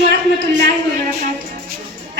علیکم ورحمۃ اللہ وبرکاتہ۔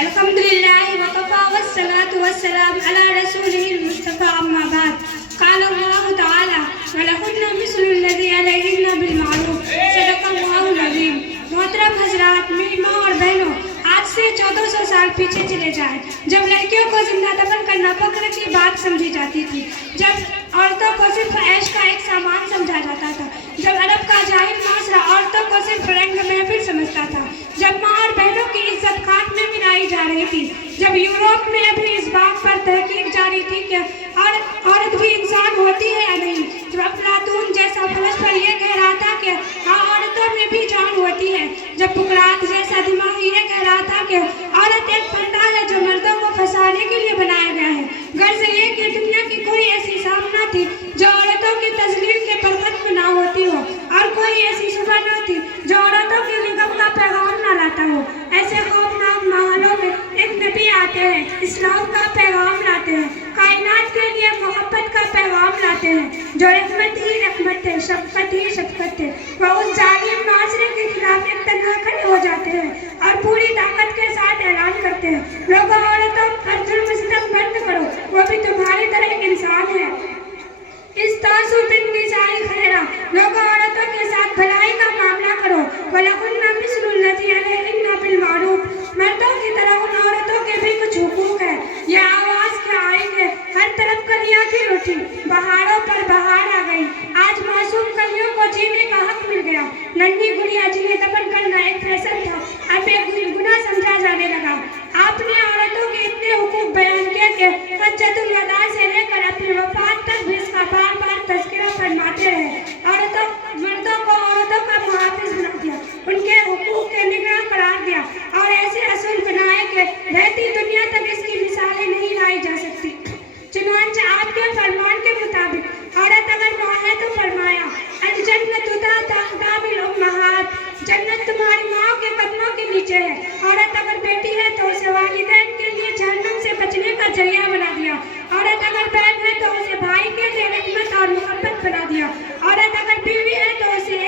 الحمدللہ وکفی والصلاۃ والسلام علی رسولہ المصطفیٰ، اما بعد۔ قال اللہ تعالی وَلَهُنَّ مِثْلُ الَّذِي عَلَيْهِنَّ بِالْمَعْرُوفِ، صدق اللہ العظیم۔ محترم حضرات، میری ماں اور بہنوں، آج سے 1400 سال پیچھے چلے جائیں جب لڑکیوں کو زندہ دفن کرنا فخر کی بات سمجھی جاتی تھی، جب عورتوں کو صرف عیش کا ایک سامان سمجھا جاتا تھا، جب عرب کا جاہل معاشرہ عورتوں کو صرف رنگ محفل سمجھتا تھا، جب ماں اور بہنوں کی عزت خاک میں ملائی جا رہی تھی، جب یورپ میں ابھی اس بات پر تحقیق جاری تھی کہ عورت بھی انسان ہوتی ہے یا نہیں، جب افلاطون جیسا فلسفہ یہ کہہ رہا تھا کہ ہاں عورتوں میں بھی جان ہوتی ہے، جب بکرات جیسا دماغ یہ کہہ رہا تھا کہ عورت ایک پھندا ہے جو مردوں کو پھنسانے کے لیے بنایا گیا ہے، غرض یہ کہ دنیا کی کوئی ایسی شام نہ تھی جو عورتوں کی تذلیل کے پر ختم نہ ہوتی ہو، اور کوئی ایسی صبح نہ تھی جو عورتوں کے لیے غم کا پیغام نہ لاتا ہو۔ ایسے خوفناک ماحولوں میں ایک نبی آتے ہیں، اسلام کا پیغام لاتے ہیں، کائنات کے لیے محبت کا پیغام لاتے ہیں، جو رحمت ہی رحمت ہے، شفقت ہی شفقت ہے۔ وہ اس ظالم معاشرے کے خلاف ایک تنہا کھڑے ہو جاتے ہیں اور پوری طاقت کے ساتھ اعلان کرتے ہیں، لوگوں عورتوں پر ظلم ستم بند کرو، وہ بھی تمہاری طرح ایک انسان ہے۔ استعصوا بالنساء خیرا، لوگوں عورتوں کے ساتھ بھلائی کا معاملہ کرو، وَلَهُنَّ مِثْلُ الَّذِي عَلَيْهِنَّ بِالْمَعْرُوفِ، مردوں کی طرح ان عورتوں کے بھی کچھ حقوق ہیں۔ یہ آواز کیا آئی کہ ہر طرف کلیاں کھل اٹھی، بہاروں پر بہار آ گئی، آج معصوم کلیوں کو جینے کا حق مل گیا۔ ننھی گڑیا جنہیں دفن کرنا ایک فیشن تھا، اب ایک گناہ سمجھا جانے لگا۔ آپ نے عورتوں کے اتنے حقوق بیان کیے کہ حجۃ الوداع سے لے کر اپنی وفات تک بھی اس کا بار بار تذکرہ فرماتے رہے۔ مردوں کو عورتوں کا محافظ بنا دیا، ان کے حقوق کے نگراں قرار دیا، اور ایسے اصول بنائے کہ رہتی دنیا تک اس کی مثالیں نہیں لائی جا سکتی۔ چنانچہ آپ کے فرمان کے مطابق عورت اگر ماں ہے تو فرمایا الجنت تحت اقدام الامہات، جنت تمہاری ماں کے قدموں کے نیچے ہے۔ عورت اگر بیٹی ہے تو اسے والدین کے لیے جہنم سے بچنے کا ذریعہ بنا دیا، عورت اگر بہن ہے تو اسے بھائی کے لیے رحمت اور محبت بنا دیا، عورت اگر بیوی ہے تو اسے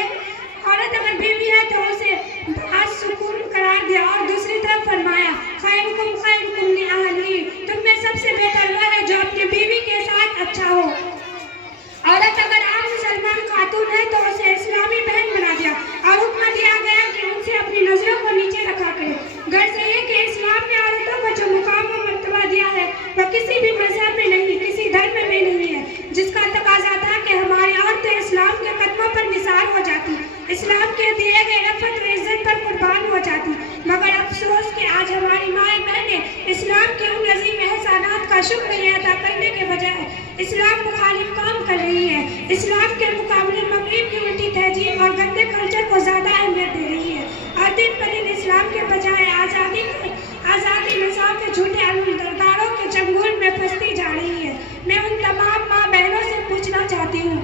باعث سکون قرار دیا، اور دوسری طرف فرمایا خیرکم خیرکم لأہلہ، تم میں سب سے بہتر وہ ہے جو اپنی بیوی کے ساتھ اچھا ہو۔ عورت اگر عام مسلمان خاتون ہے تو اسے اسلامی بہن بنا دیا، اور حکم دیا گیا کہ ان سے اپنی نظروں کو نیچے رکھا کرے۔ غرض یہ کہ اسلام نے عورتوں کو جو مقام و مرتبہ دیا ہے وہ کسی بھی مذہب میں نہیں، کسی دھرم میں نہیں ہے، جس کا تقاضا تھا کہ ہماری عورتیں اسلام کے قدموں پر نثار ہو جاتی، اسلام کے دیے گئے عفت و عزت پر قربان ہو جاتی، مگر افسوس کہ آج ہماری مائیں بہنیں اسلام کے ان عظیم احسانات کا شکریہ ادا کرنے کے بجائے اسلام مخالف کام کر رہی ہے، اسلام کے مقابلے مغرب کی الٹی تہذیب اور گندے کلچر کو زیادہ اہمیت دے رہی ہے، اور دن بدن اسلام کے بجائے آزادی نظام کے جھوٹے درباروں کے چنگل میں پھنستی جا رہی ہے۔ میں ان تمام ماں بہنوں سے پوچھنا چاہتی ہوں